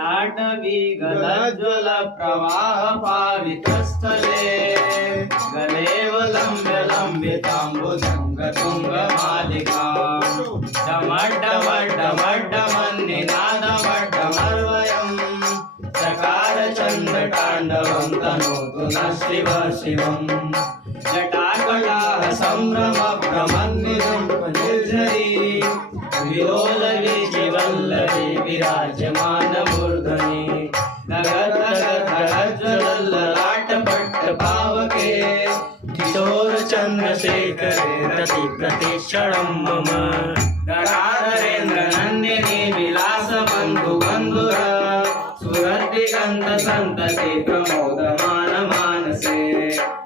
जटाटवी गलज्ज्वल प्रवाह पावितस्थले गलेवलम्ब्य लम्बिताम्बुजङ्गतुङ्गमालिका डमड्डमड्डमड्डमन्निनादमड्डमर्वयम् चकार चन्द्रताण्डवं तनोतु नः शिव शिवम् जटाकटाः सम्भ्रम भ्रमन्निरुपनिर्झरी विलोलली जीवल्लरी विराजमान मूर्धनि नगत ललाट पावके किशोर चन्द्रशेखरे रति प्रतिक्षणं मम गणाधरेन्द्र नन्दिनी विलास बन्धु बन्धुर सुरदिगन्त संतति प्रमोदमान मानसे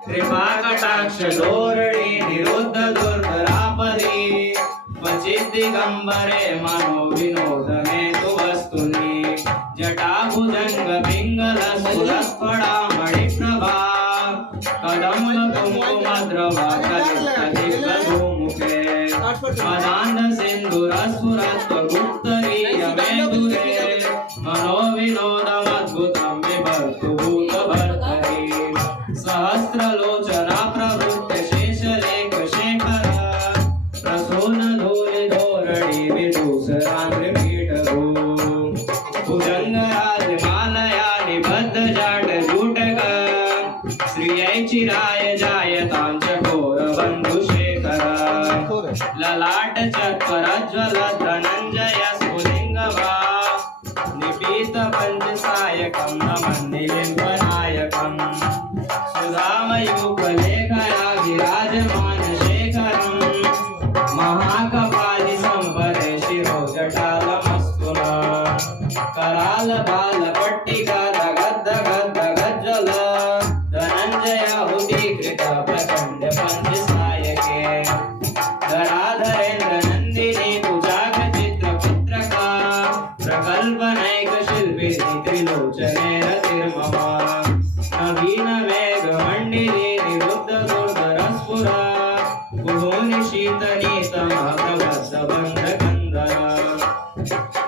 कृपा कटाक्ष धोरणी निरुद्ध दुर्धरापदी क्वचित् दिगम्बरे मनो विनोदने तु वस्तुनि जटाभुजङ्ग पिङ्गल सुरत्फला मणिप्रभा कदम्ब कुङ्कुमद्रवा कलितदिग्गजोमुखे मदान्ध सिन्धुरस्फुरत्वगुप्तरीयमेन्दुरे मनो विनोदमद्भुतं विभर्तु भूतभर्तरि सहस्रलोचना प्रवृत्त शेषलेख शेखर प्रसून धूलि धोरणी विदूसरान्द्रपीठभू भुजङ्गराज मालया निबद्ध जाट जूटक श्रियै चिराय जायतां चकोर बन्धुशेखर ललाट चत्वरज्ज्वल धनञ्जय स्फुलिङ्गवा निपीत पञ्चसायकं नमन्निलिम्बनायकम् सुधामयूखलेखया विराजमान शेखरम् महाकपालि सम्पदे शिरो जटालमस्तु कराल बाल पट्टिका दगद्दगद्दगज्ज्वल धनञ्जयाहुतीकृत प्रचण्ड पञ्चसायके धराधरेन्द्र नन्दिनी तुजाक चित्रपुत्रका प्रकल्पनैक शिल्पिनी त्रिलोचने रतिर्मम नवीन मेघ मण्डिनी निरुद्ध दुर्धरस्फुर कुहूनि शीतनीतमः प्रबद्ध बन्धकन्धर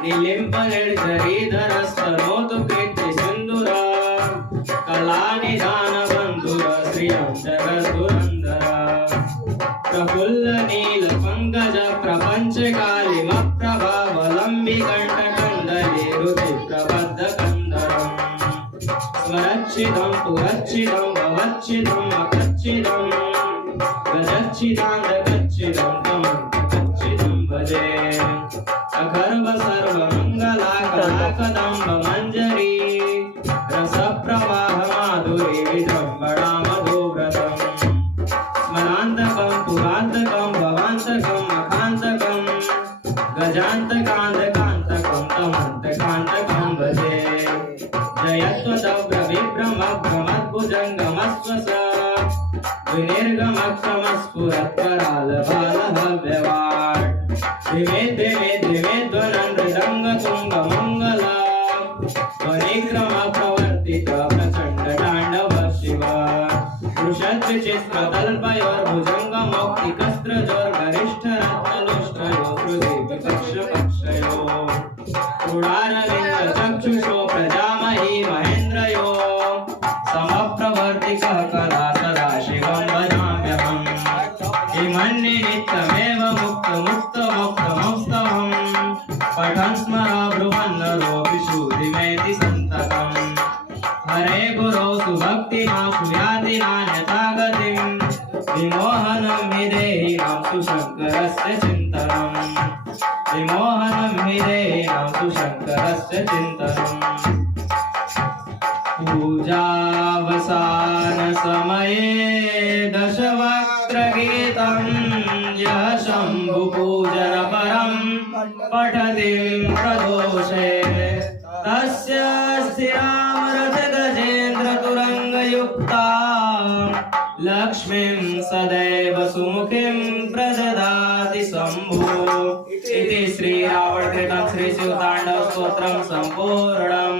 निलिम्प निर्झरीधरस्तनोतु कृत्ति सिन्दूर कलानिधान बन्धुर श्रियं जगद्दुरन्धर प्रफुल्ल नील पङ्कज प्रपञ्चकालिमप्रभावलम्बि कण्ठकन्दले रुचि प्रबद्ध कन्दरम् स्वरच्छिदं पुरच्छिदं भवच्छिदं अकच्छिदं गजच्छिदान्दकच्छिदं तमन्तकच्छिदं भजे अखर्व सर्वमङ्गला कलाकदम्ब मञ्जरी रसप्रवाह माधुरी विजृम्भणा मधुव्रतम् स्मरान्तकं पुरान्तकं भवान्तकं मखान्तकं गजान्तकान्तकान्तकं तमन्तकान्तकं भजे जयत्वदव्र विभ्रम भ्रमद्भुजङ्गमस्वस विनिर्गमक्रमस्फुरत्कराल बालभव्यवाट् धिमे धिमे धिमे ध्वनं मृदङ्गतुङ्गमङ्गला परिक्रम प्रवर्तित प्रचण्ड ताण्डव शिव वृषद्विचित्रतल्पयोर्भुजङ्गमौक्तिकस्त्रजोर्गरिष्ठरत्नलुष्ट्रयो हृदीपकक्षपक्षयो क्रूडारविन्दचक्षुषो प्रजामही महेन्द्रयो समप्रवर्तिकः कदा सदाशिवं भजाम्यहम् हिमन्निमित्तमेव मुक्तमुक्तमोक्तमौस्तवम् पठन् स्मरा ब्रुवन्नरोऽपि शुद्धिमेति सन्ततम् हरे गुरौ सुभक्तिमाशु यातिनान्यथा गतिम् विमोहनं हि देहिनां सुशङ्करस्य चिन्तनम् विमोहनं हि देहिनां सुशङ्करस्य चिन्तनम् पूजावसान समये दशवक्त्रगीतं यः शम्भुपूजन परं पठति प्रदोषे तस्य स्थिरामरथगजेन्द्रतुरङ्गयुक्ता लक्ष्मीं सदैव सुमुखीं प्रददाति शम्भो इति श्रीरावणकृतं श्रीशिवताण्डव स्तोत्रं सम्पूर्णम्।